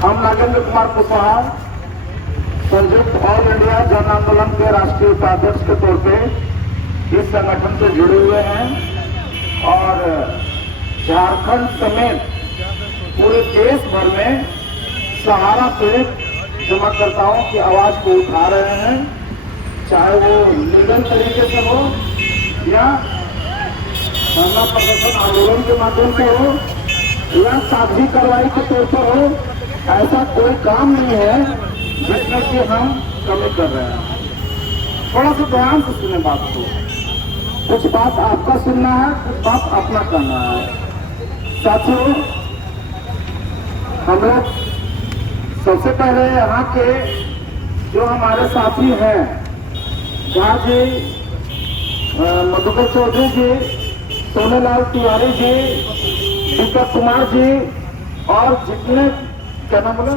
हम नागेंद्र कुमार कुशवाहा संयुक्त all India जन आंदोलन के राष्ट्रीय उपाध्यक्ष के तौर पे इस संगठन से जुड़े हुए हैं और झारखंड समेत पूरे देश भर में सहारा पीड़ित जमाकर्ताओं की आवाज को उठा रहे हैं, चाहे वो लीगल तरीके से हो या धरना प्रदर्शन आंदोलन के माध्यम से हो या साझी कार्रवाई के तौर पर हो। ऐसा कोई काम नहीं है जिसमें कि हम कमी कर रहे हैं। थोड़ा सा ध्यान से सुने बात को, कुछ बात आपका सुनना है, कुछ बात अपना करना है। साथियों, हम लोग सबसे पहले यहाँ के जो हमारे साथी हैं, झा जी, मधुकर चौधरी जी, सोनेलाल तिवारी जी, दीपक कुमार जी और जितने क्या नाम बोले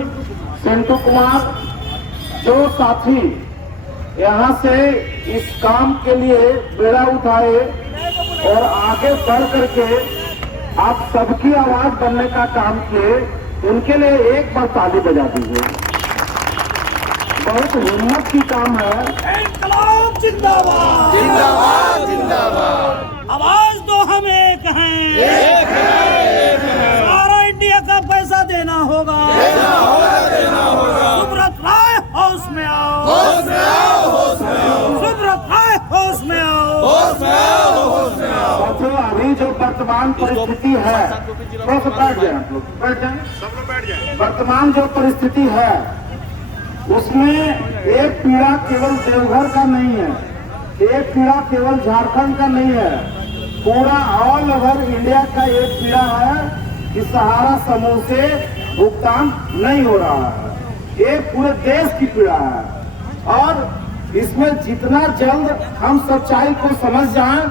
सिंटू कुमार, जो साथी यहाँ से इस काम के लिए बेड़ा उठाए और आगे बढ़ करके आप सबकी आवाज बनने का काम किए, उनके लिए एक बार ताली बजा दीजिए। बहुत हिम्मत की काम है। इंकलाब जिंदाबाद जिंदाबाद जिंदाबाद। आवाज दो हम एक हैं, सारा इंडिया का पैसा देना होगा, सुब्रत राय हाउस में आओ, सुब्रत राय हाउस में आओ। साथियों, अभी जो वर्तमान परिस्थिति है, थोड़ा सा बैठ जाए, आप लोग बैठ जाए, सब लोग बैठ जाए। वर्तमान जो परिस्थिति है उसमें एक पीड़ा केवल देवघर का नहीं है, एक पीड़ा केवल झारखंड का नहीं है, पूरा ऑल ओवर इंडिया का एक पीड़ा है कि सहारा समूह से भुगतान नहीं हो रहा है। ये पूरे देश की पीड़ा है और इसमें जितना जल्द हम सच्चाई को समझ जाएं,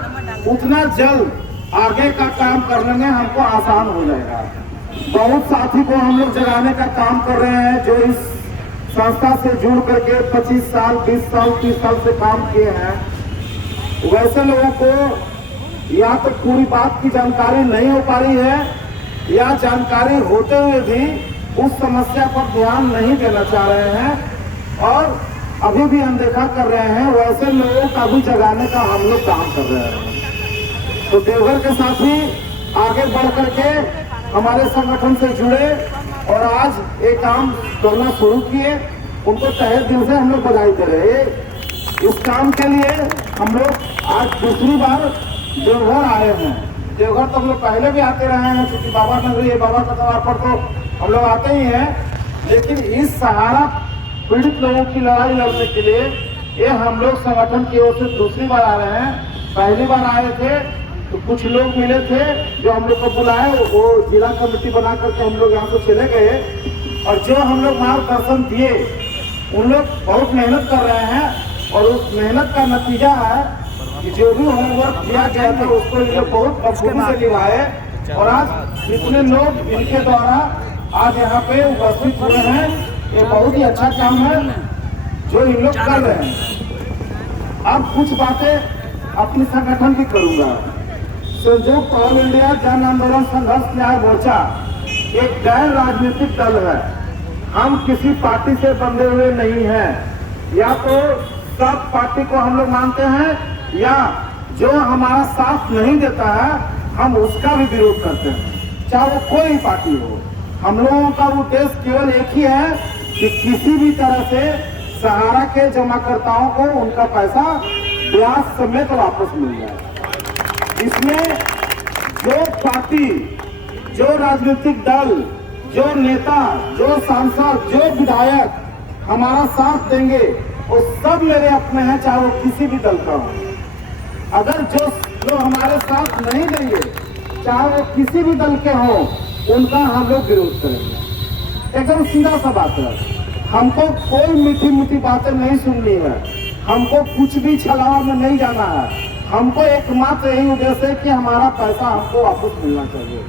उतना जल्द आगे का काम करने में हमको आसान हो जाएगा। बहुत साथी को हम लोग जगाने का काम कर रहे हैं, जो इस संस्था से जुड़ करके 25 साल, 20 साल, 30 साल से काम किए हैं। वैसे लोगों को या तो पूरी बात की जानकारी नहीं हो पा रही है या जानकारी होते हुए भी उस समस्या पर ध्यान नहीं देना चाह रहे हैं और अभी भी अनदेखा कर रहे हैं। वैसे लोगों का भी जगाने का हम लोग काम कर रहे हैं। तो देवघर के साथी आगे बढ़ करके हमारे संगठन से जुड़े और आज एक काम करना शुरू किए, उनको तहे दिल से हम लोग बधाई दे रहे हैं। इस काम के लिए हम लोग आज दूसरी बार देवघर आए हैं। देवघर तो हम लोग पहले भी आते रहे हैं, क्योंकि बाबा नगरी है, बाबा का द्वार पर तो हम लोग आते ही हैं, लेकिन इस सहारा पीड़ित लोगों की लड़ाई लड़ने के लिए ये हम लोग संगठन की ओर से दूसरी बार आ रहे हैं। पहली बार आए थे तो कुछ लोग मिले थे जो हम लोग को बुलाए, वो जिला कमेटी बना करके हम लोग यहाँ से चले गए और जो हम लोग मार्गदर्शन दिए उन लोग बहुत मेहनत कर रहे हैं और उस मेहनत का नतीजा है कि जो भी होमवर्क दिया गया था उसको ये लोग बहुत बखूबी से निभाए और आज इतने लोग इनके द्वारा आज यहाँ पे उपस्थित हुए हैं। ये बहुत ही अच्छा काम है जो इन लोग कर रहे हैं। अब कुछ बातें अपने संगठन की करूंगा। संयुक्त ऑल इंडिया जन आंदोलन संघर्ष न्याय मोर्चा एक गैर राजनीतिक दल है। हम किसी पार्टी से बंधे हुए नहीं हैं। या तो सब पार्टी को हम लोग मानते हैं या जो हमारा साथ नहीं देता है हम उसका भी विरोध करते हैं, चाहे वो कोई पार्टी हो। हम लोगों का उद्देश्य केवल एक ही है कि किसी भी तरह से सहारा के जमाकर्ताओं को उनका पैसा ब्याज समेत वापस मिल जाए। इसमें जो पार्टी, जो राजनीतिक दल, जो नेता, जो सांसद, जो विधायक हमारा साथ देंगे वो सब मेरे अपने हैं, चाहे वो किसी भी दल का हो। अगर जो लोग हमारे साथ नहीं देंगे, चाहे वो किसी भी दल के हो, उनका हम लोग विरोध करेंगे। एकदम सीधा सा बात है। हमको कोई मीठी मीठी बातें नहीं सुननी है, हमको कुछ भी छलावा में नहीं जाना है। हमको एकमात्र यही उद्देश्य है कि हमारा पैसा हमको वापस मिलना चाहिए।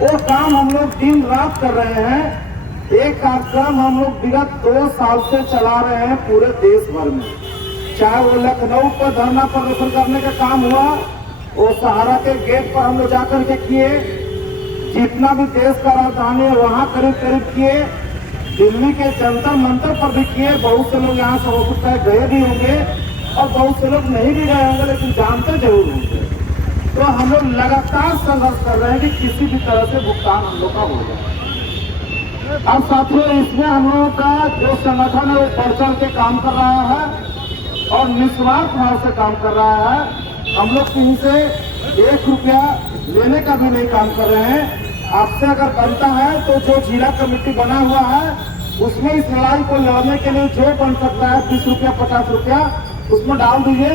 वो काम हम लोग दिन रात कर रहे हैं। एक कार्यक्रम हम लोग विगत 2 साल से चला रहे हैं पूरे देश भर में। चाहे वो लखनऊ पर धरना प्रदर्शन करने का काम हुआ, वो सहारा के गेट पर हम लोग जाकर के किए, जितना भी देश का राजधानी है वहाँ करीब करीब किए, दिल्ली के जंतर मंतर पर भी किए। बहुत से लोग यहाँ से हो सकता है गए भी होंगे और बहुत से लोग नहीं भी गए होंगे, लेकिन जानते जरूर होंगे। तो हम लोग लगातार संघर्ष कर रहे हैं कि किसी भी तरह से भुगतान हम लोग का हो जाए। अब साथियों, इसमें हम लोगों का जो संगठन है वो बढ़ चढ़ के काम कर रहा है और निस्वार्थ भाव से काम कर रहा है। हम लोग कहीं से 1 रुपया लेने का भी नहीं काम कर रहे हैं। आपसे अगर बनता है तो जो जिला कमेटी बना हुआ है उसमें इस लड़ाई को लड़ने के लिए जो बन सकता है 20 रुपया 50 रुपया उसमें डाल दीजिए,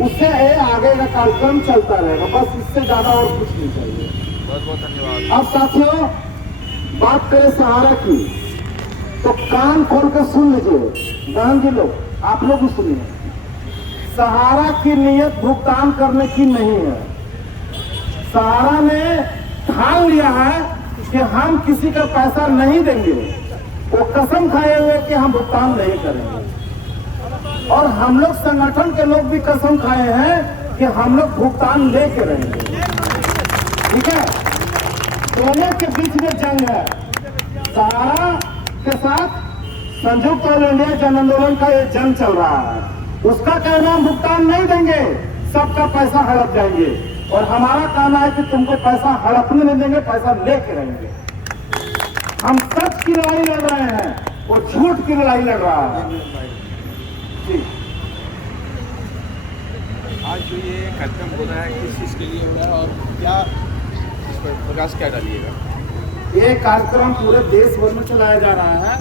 उससे आगे का कार्यक्रम चलता रहेगा। बस इससे ज्यादा और कुछ नहीं चाहिए। बहुत बहुत धन्यवाद। अब साथियों, बात करें सहारा की, तो कान खोल कर सुन लीजिए। बहन जी लोग, आप लोग भी सुनिए। सहारा की नीयत भुगतान करने की नहीं है। सहारा ने ठान लिया है कि हम किसी का पैसा नहीं देंगे। वो कसम खाए हुए कि हम भुगतान नहीं करेंगे। और हम लोग संगठन के लोग भी कसम खाए हैं कि हम लोग भुगतान लेके रहेंगे। ठीक है, दोनों के बीच में जंग है। सहारा के साथ संयुक्त ऑल इंडिया जन आंदोलन का ये जंग चल रहा है। उसका कहना हम भुगतान नहीं देंगे, सबका पैसा हड़प जाएंगे। और हमारा कहना है कि तुमको पैसा हड़पने नहीं देंगे, पैसा लेके रहेंगे। हम सच की लड़ाई लड़ रहे हैं, वो झूठ की लड़ाई लड़ रहा है। जी। आज जो ये कार्यक्रम हो रहा है किस चीज़ के लिए हो रहा है और क्या इस पर प्रकाश क्या डालिएगा? ये कार्यक्रम पूरे देश भर में चलाया जा रहा है।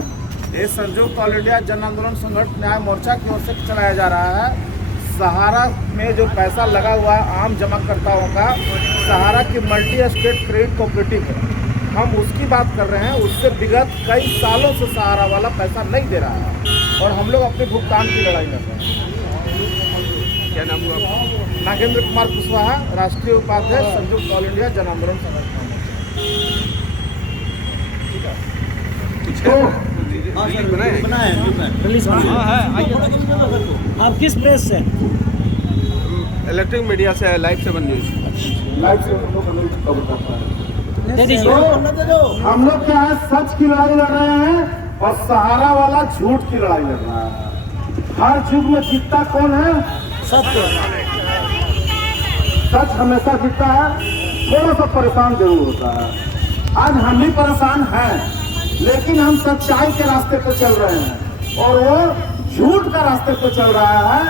ये संयुक्त ऑल इंडिया जन आंदोलन संगठन न्याय मोर्चा की ओर से चलाया जा रहा है। सहारा में जो पैसा लगा हुआ है आम जमाकर्ताओं का, सहारा की मल्टी स्टेट क्रेडिट कोऑपरेटिव है, हम उसकी बात कर रहे हैं। उससे विगत कई सालों से सहारा वाला पैसा नहीं दे रहा है और हम लोग अपने भुगतान की लड़ाई लड़ रहे हैं। क्या नाम हुआ आपका? नागेंद्र कुमार कुशवाहा, राष्ट्रीय उपाध्यक्ष संयुक्त ऑल इंडिया जन आंदोलन संगठन। रिलीज आप किस प्रेस से? इलेक्ट्रिक मीडिया से है, लाइव 7 न्यूज। लाइव से हम लोग क्या है, सच की लड़ाई लड़ रहे हैं और सहारा वाला झूठ की लड़ाई लड़ रहा है। हर युग में जीतता कौन है? सत्य। सच हमेशा जीतता है। थोड़ा सा परेशान जरूर होता है। आज हम भी परेशान हैं, लेकिन हम सच्चाई के रास्ते पर चल रहे हैं और वो झूठ का रास्ते पर चल रहा है।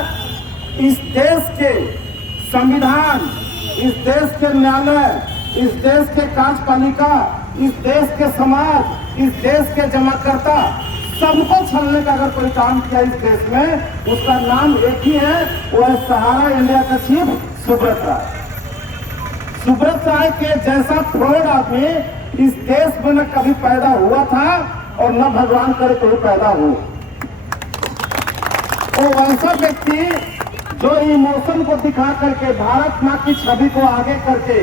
इस देश के संविधान, इस देश के न्यायालय, इस देश के कार्यपालिका, इस देश के समाज, इस देश के जमाकर्ता, सबको छलने का अगर कोई काम किया इस देश में, उसका नाम एक ही है, वो है सहारा इंडिया का चीफ सुब्रत राय। सुब्रत राय के जैसा फ्रॉड आदमी इस देश में न कभी पैदा हुआ था और न भगवान करे कोई पैदा हो। वो वैसा व्यक्ति जो इमोशन को दिखा करके, भारत माँ की छवि को आगे करके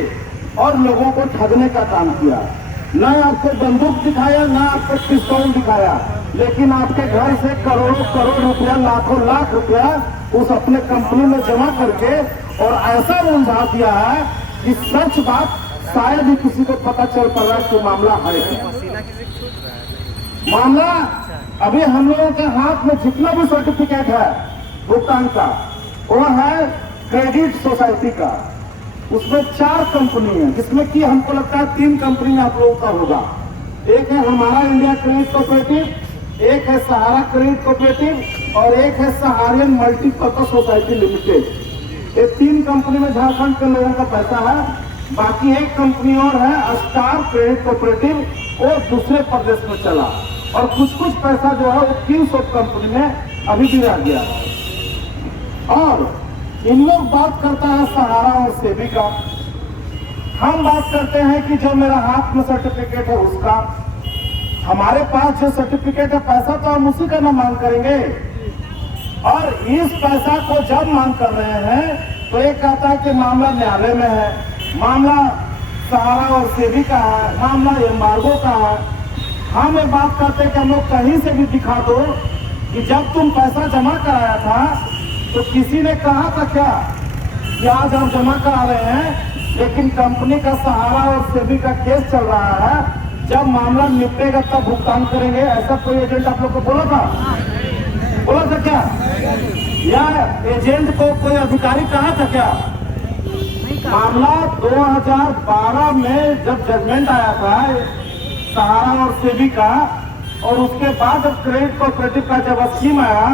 और लोगों को ठगने का काम किया। न आपको बंदूक दिखाया, न आपको पिस्तौल दिखाया, लेकिन आपके घर से करोड़ों करोड़ रुपया, लाखों लाख रुपया उस अपने कंपनी में जमा करके और ऐसा उलझा दिया है कि सच बात शायद ही किसी को पता चल पा रहा है कि मामला है क्या। मामला अभी हम लोगों के हाथ में जितना भी सर्टिफिकेट है भुगतान का, वो है क्रेडिट सोसाइटी का। उसमें 4 कंपनी है, जिसमें कि हमको लगता है 3 कंपनी आप लोगों का होगा। एक है हमारा इंडिया क्रेडिट कोऑपरेटिव, एक है सहारा क्रेडिट कोऑपरेटिव और एक है सहारियन मल्टीपर्पज सोसाइटी लिमिटेड। ये 3 कंपनी में झारखंड के लोगों का पैसा है। बाकी एक कंपनी और है स्टार क्रेडिट कोऑपरेटिव, वो दूसरे प्रदेश में चला और कुछ कुछ पैसा जो है वो 300 कंपनी में अभी भी रह गया। और इन लोग बात करता है सहारा और सेबी का, हम बात करते हैं कि जो मेरा हाथ में सर्टिफिकेट है उसका। हमारे पास जो सर्टिफिकेट है पैसा तो हम उसी का ना मांग करेंगे। और इस पैसा को जब मांग कर रहे हैं तो एक कहता है कि मामला न्यायालय में है, मामला सहारा और सेबी का है, मामला एम्बार्गो का है। हम ये बात करते हैं कि हम लोग कहीं से भी दिखा दो कि जब तुम पैसा जमा कराया था तो किसी ने कहा था क्या कि आज हम जमा करा रहे हैं लेकिन कंपनी का सहारा और सेबी का केस चल रहा है। जब मामला निपटेगा तब भुगतान करेंगे, ऐसा कोई एजेंट आप लोग को बोला था? बोला था क्या? या एजेंट को कोई अधिकारी कहा था क्या? मामला 2012 में जब जजमेंट आया था सहारा और सेबी का, और उसके बाद जब क्रेडिट कोऑपरेटिव का जब स्कीम आया,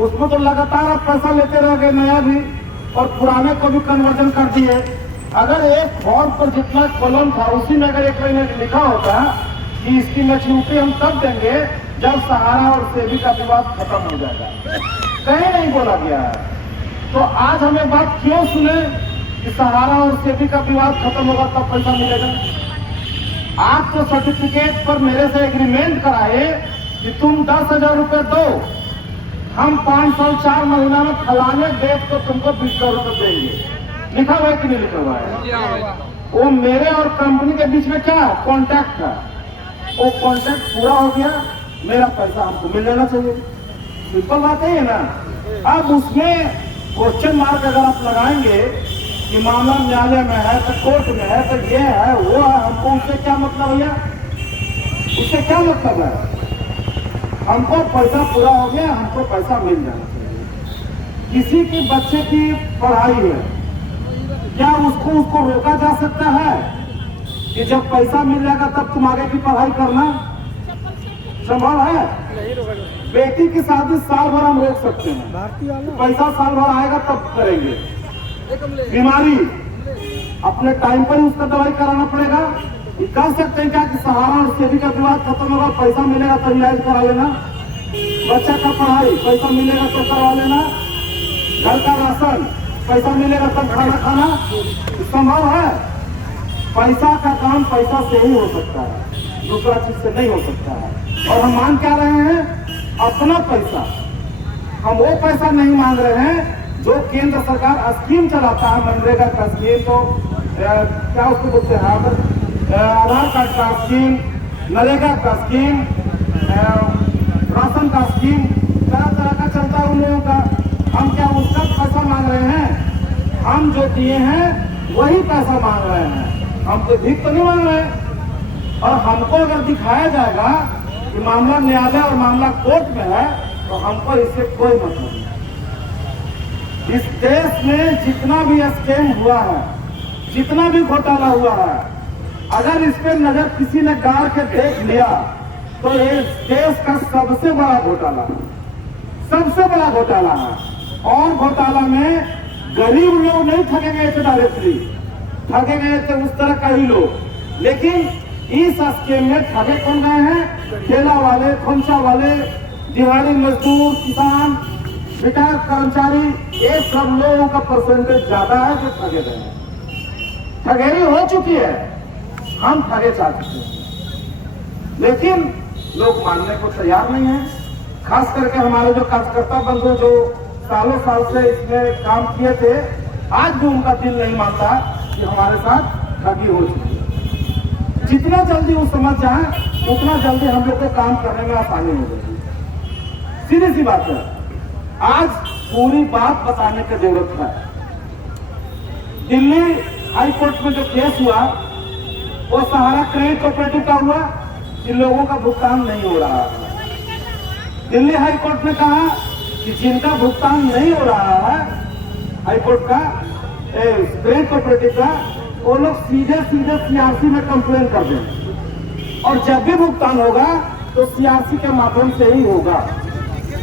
उसमें तो लगातार आप पैसा लेते रह गए, नया भी और पुराने को भी कन्वर्जन कर दिए। अगर एक फॉर्म पर जितना कॉलम था उसी में अगर एक महीने लिखा होता कि इसकी मैच्योरिटी हम तब देंगे जब सहारा और सेबी का विवाद खत्म हो जाएगा, कहीं नहीं बोला गया है। तो आज हमें बात क्यों सुने कि सहारा और सेबी का विवाद खत्म होगा तब पैसा मिलेगा? आप तो सर्टिफिकेट पर मेरे से एग्रीमेंट कराए कि तुम 10,000 रुपए दो, हम 5 साल 4 महीना में फलाने डेट को तुमको 20,000 रुपए देंगे। लिखा हुआ है कि नहीं लिखा हुआ है? वो मेरे और कंपनी के बीच में क्या कॉन्ट्रैक्ट था, वो कॉन्ट्रैक्ट पूरा हो गया, मेरा पैसा हमको मिल जाना चाहिए। सिंपल बात है ना। अब उसमें क्वेश्चन मार्क अगर आप लगाएंगे कि मामला न्यायालय में है तो कोर्ट में है तो ये है वो है, हमको उससे क्या मतलब भैया? उससे क्या मतलब है? हमको पैसा पूरा हो गया, हमको पैसा मिल जाना चाहिए। किसी की बच्चे की पढ़ाई है, क्या उसको रोका जा सकता है कि जब पैसा मिल जाएगा तब तुम आगे की पढ़ाई करना? संभव है? बेटी की शादी साल भर हम रोक सकते हैं, पैसा साल भर आएगा तब करेंगे। बीमारी अपने टाइम पर ही उसका दवाई कराना पड़ेगा। ये कह सकते हैं क्या कि सहारा और सेबी का विवाद खत्म होगा, पैसा मिलेगा तो इलाज करा लेना, बच्चा का पढ़ाई पैसा मिलेगा तो करवा लेना, घर का राशन पैसा मिलेगा तब खाना खाना? संभव है? पैसा का काम पैसा से ही हो सकता है, दूसरा चीज से नहीं हो सकता है। और हम मांग क्या रहे हैं? अपना पैसा। हम वो पैसा नहीं मांग रहे हैं जो केंद्र सरकार स्कीम चलाता है, मनरेगा का स्कीम, तो क्या उसको बोलते हैं, आधार कार्ड का स्कीम, नरेगा का स्कीम, राशन का स्कीम, तरह तरह का चलता है उन लोगों का। हम क्या उसका पैसा मांग रहे हैं? हम जो दिए हैं वही पैसा मांग रहे हैं, हम तो भीख तो नहीं मांग रहे हैं। और हमको अगर दिखाया जाएगा कि मामला न्यायालय और मामला कोर्ट में है तो हमको इससे कोई मतलब नहीं। इस देश में जितना भी स्कैम हुआ है, जितना भी घोटाला हुआ है, अगर इस पे नजर किसी ने गाड़ के देख लिया तो ये देश का सबसे बड़ा घोटाला है, सबसे बड़ा घोटाला है। और घोटाला में गरीब लोग नहीं ठगे गए थे डायरेक्टली, ठगे गए थे उस तरह का ही लोग। लेकिन इस स्कीम में ठगे कौन गए हैं? ठेला वाले, खोमचा वाले, दिहाड़ी मजदूर, किसान, रिटायर्ड कर्मचारी, ये सब लोगों का परसेंटेज ज्यादा है जो ठगे गए हैं। ठगेरी हो चुकी है, हम ठगे जा चुके हैं, लेकिन लोग मानने को तैयार नहीं है। खास करके हमारे जो कार्यकर्ता बंधु जो सालों साल से इसमें काम किए थे, आज भी उनका दिल नहीं मानता कि हमारे साथ ठगी हो चुकी है। जितना जल्दी वो समझ जाए उतना जल्दी हम लोग को काम करने में आसानी हो जाएगी। सीधी सी बात है, आज पूरी बात बताने की जरूरत है। दिल्ली हाई कोर्ट में जो केस हुआ वो सहारा क्रेडिट कोऑपरेटिव का हुआ कि लोगों का भुगतान नहीं हो रहा है। दिल्ली हाई कोर्ट ने कहा कि जिनका भुगतान नहीं हो रहा है हाई कोर्ट का क्रेडिट कोऑपरेटिव का, वो लोग सीधे सीधे सीआरसी में कंप्लेन कर दें और जब भी भुगतान होगा तो सीआरसी के माध्यम से ही होगा।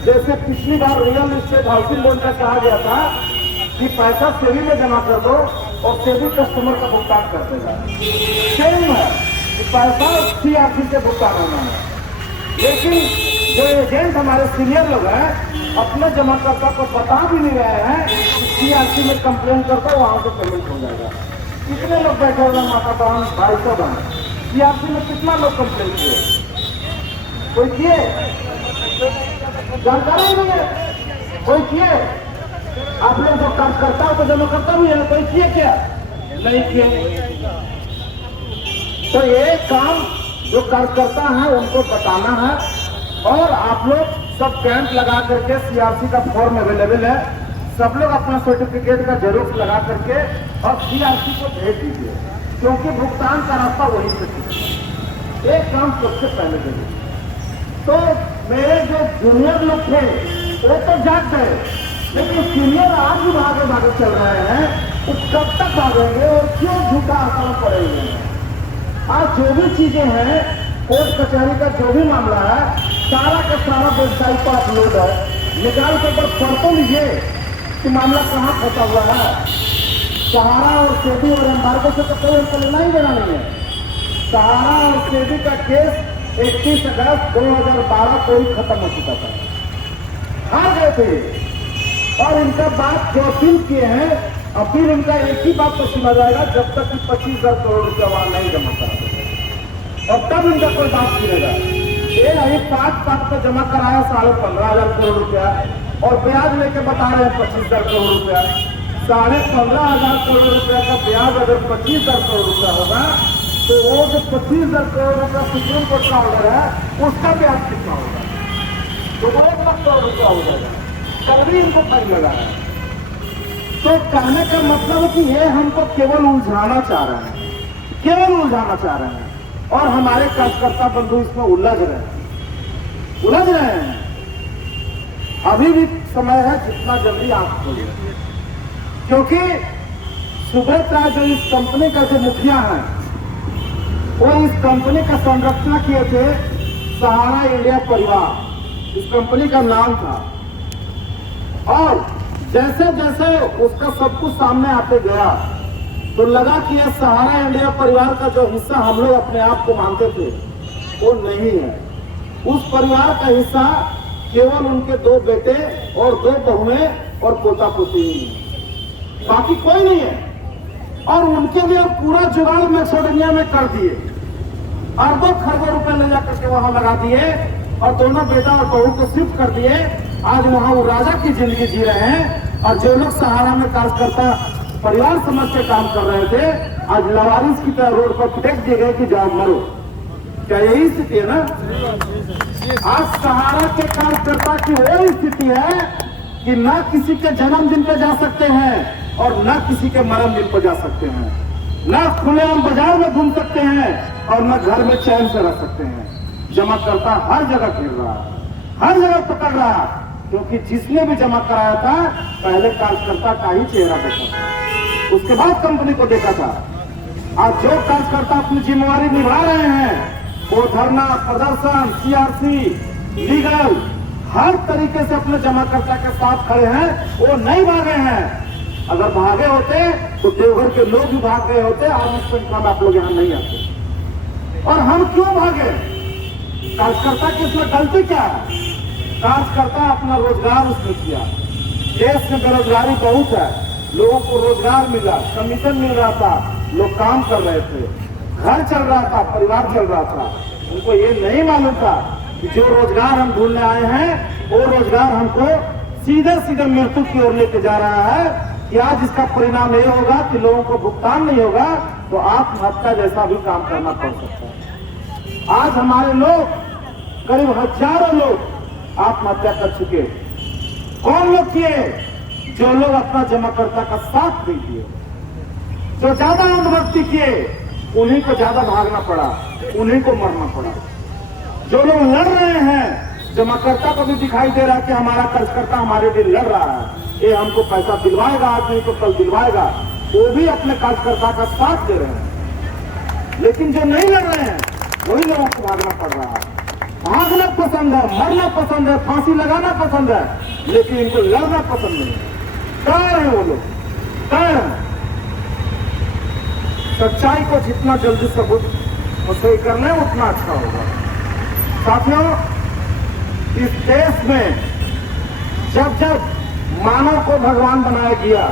जैसे पिछली बार रियल एस्टेट हाउसिंग बोर्ड का कहा गया था कि पैसा सेवी में जमा कर दो और सेवी कस्टमर का भुगतान कर देगा। सेम है कि पैसा सीआरसी से भुगतान होना है, लेकिन जो एजेंट हमारे सीनियर लोग हैं अपने जमाकर्ता को बता भी नहीं रहे हैं कि सीआरसी में कंप्लेन करता वहां से पेमेंट हो जाएगा। कितने लोग बैठे हुए माता बहन 250 बहन सीआरसी में कितना लोग कंप्लेन किए? कोई किए? जानकारी नहीं है, कोई किए? आप लोग जो काम करता हो तो जमा करता भी है, कोई किए क्या? नहीं किए। तो ये काम जो कार्यकर्ता है उनको बताना है। और आप लोग सब कैंप लगा करके सीआरसी का फॉर्म अवेलेबल है, सब लोग अपना सर्टिफिकेट का जेरॉक्स लगा करके और CRC को भेज दीजिए, क्योंकि भुगतान का रास्ता वहीं से है। एक काम सबसे पहले करिए। तो मेरे जो जूनियर लोग थे वो तो जाग गए, लेकिन सीनियर आज भी भागे भागे चल रहे हैं। वो कब तक भागेंगे और क्यों झूठा आंकड़ा पड़ेंगे? आज जो भी चीजें हैं, कोर्ट कचहरी का जो भी मामला है, सारा का सारा वेबसाइट पर अपलोड है। निकाल के ऊपर फोटो लीजिए कि मामला कहाँ फंसा हुआ है। सहारा और सेबी और एम्बार्गो से तो कोई हमको लेना ही देना नहीं है। सहारा और सेबी का केस 31 अगस्त 2012 को ही खत्म हो चुका था, हार गए थे। और इनका बात जो अपील किए हैं, अपील इनका एक ही बात तो सुना जाएगा, जब तक 25,000 करोड़ रुपया वहां नहीं जमा करा देगा, और तब इनका कोई बात सुनेगा। ये अभी 5 पे जमा कराया 15,500 करोड़ रुपया, और ब्याज लेके बता रहे हैं 25,000 करोड़ रुपया। 15,500 करोड़ रुपया का ब्याज अगर 25,000 करोड़ रुपया होगा, तो वो जो 25,000 करोड़ रुपया सुप्रीम कोर्ट का ऑर्डर है, उसका ब्याज कितना होगा? तो 1 लाख करोड़ रुपया हो जाएगा। कल भी इनको फाइन लगा है। तो कहने का मतलब है कि ये हमको केवल उलझाना चाह रहे हैं, केवल उलझाना चाह रहे हैं, और हमारे कार्यकर्ता बंधु इसमें उलझ रहे हैं। अभी भी समय है, जितना जल्दी आंख खोलिए, क्योंकि सुब्रत राय जो इस कंपनी का जो मुखिया है, वो इस कंपनी का संरक्षण किए थे सहारा इंडिया परिवार, इस कंपनी का नाम था। और जैसे जैसे उसका सब कुछ सामने आते गया, तो लगा कि यह सहारा इंडिया परिवार का जो हिस्सा हम लोग अपने आप को मानते थे, वो नहीं है। उस परिवार का हिस्सा केवल उनके 2 बेटे और 2 बहुएं और पोता पोती ही है, बाकी कोई नहीं है। और उनके लिए पूरा जुगाड़ मैक्सिडोनिया में कर दिए, अरबों खरबों रुपए ले जाकर के वहां लगा दिए, और दोनों बेटा और बहू को शिफ्ट कर दिए। आज वहां वो राजा की जिंदगी जी रहे हैं, और जो लोग सहारा में कार्यकर्ता परिवार समझ के काम कर रहे थे, आज लवारिस की तरह रोड पर फेंक दिए गए कि जाओ मरो। क्या यही स्थिति है ना? आज सहारा के कार्यकर्ता की वही स्थिति है कि न किसी के जन्मदिन पे जा सकते हैं, और न किसी के मरण दिन पर जा सकते हैं, न खुलेआम बाजार में घूम सकते हैं, और न घर में चैन से रह सकते हैं। जमा करता हर जगह फिर रहा, हर जगह पकड़ रहा, क्योंकि जिसने भी जमा कराया था, पहले कार्यकर्ता का ही चेहरा देखा था, उसके बाद कंपनी को देखा था। आज जो कार्यकर्ता अपनी जिम्मेवारी निभा रहे हैं, वो धरना प्रदर्शन, CRC, लीगल, हर तरीके से अपने जमाकर्ता के साथ खड़े हैं, वो नहीं भागे हैं। अगर भागे होते तो देवघर के लोग भी भाग गए होते, आज इस संख्या में आप लोग यहाँ नहीं आते। और हम क्यों भागे? कार्यकर्ता की इसमें गलती क्या है? कार्यकर्ता अपना रोजगार उसने किया। देश में बेरोजगारी बहुत है, लोगों को रोजगार मिला, कमीशन मिल रहा था, लोग काम कर रहे थे, घर चल रहा था, परिवार चल रहा था। उनको ये नहीं मालूम था कि जो रोजगार हम ढूंढने आए हैं, वो रोजगार हमको सीधे सीधे मृत्यु की ओर लेके जा रहा है। कि आज इसका परिणाम ये होगा कि लोगों को भुगतान नहीं होगा, तो आत्महत्या जैसा भी काम करना पड़ सकता है। आज हमारे लोग, करीब हजारों लोग आत्महत्या कर चुके। कौन लोग किए? जो लोग अपना जमाकर्ता का साथ नहीं दिए, जो ज्यादा अंधभक्ति किए, उन्हीं को ज्यादा भागना पड़ा, उन्हीं को मरना पड़ा। जो लोग लड़ रहे हैं, जमाकर्ता को भी दिखाई दे रहा है कि हमारा कार्यकर्ता हमारे लिए लड़ रहा है, ये हमको पैसा दिलवाएगा, आज नहीं तो कल दिलवाएगा, वो भी अपने कार्यकर्ता का साथ दे रहे हैं। लेकिन जो नहीं लड़ रहे हैं, वही लोगों को भागना पड़ रहा है। भागना पसंद है, मरना पसंद है, फांसी लगाना पसंद है, लेकिन इनको लड़ना पसंद नहीं है। कायर है वो लोग, कायर है। सच्चाई को जितना जल्दी सबूत सही कर ले, उतना अच्छा होगा। साथियों, इस देश में जब जब मानव को भगवान बनाया गया,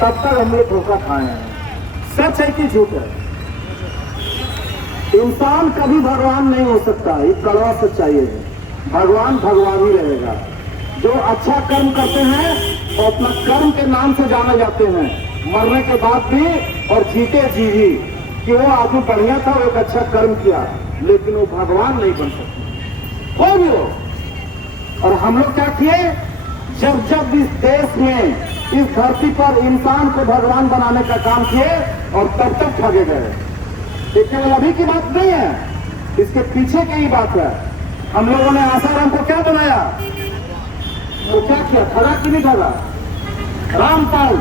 तब तक हम लोग धोखा खाए हैं। सच है कि झूठ है? इंसान कभी भगवान नहीं हो सकता, ये कड़वा सच्चाई है। भगवान भगवान ही रहेगा। जो अच्छा कर्म करते हैं वो अपना कर्म के नाम से जाने जाते हैं, मरने के बाद भी और जीते जी भी, कि वो आदमी बढ़िया था, वो एक अच्छा कर्म किया, लेकिन वो भगवान नहीं बन सकते कोई भी हो। और हम लोग क्या किए? जब जब इस देश में इस धरती पर इंसान को भगवान बनाने का काम किए और तब तक ठगे गए। ये केवल अभी की बात नहीं है, इसके पीछे की ही बात है। हम लोगों ने आसाराम को क्या बनाया, वो क्या किया, ठगा कि नहीं ठगा? रामपाल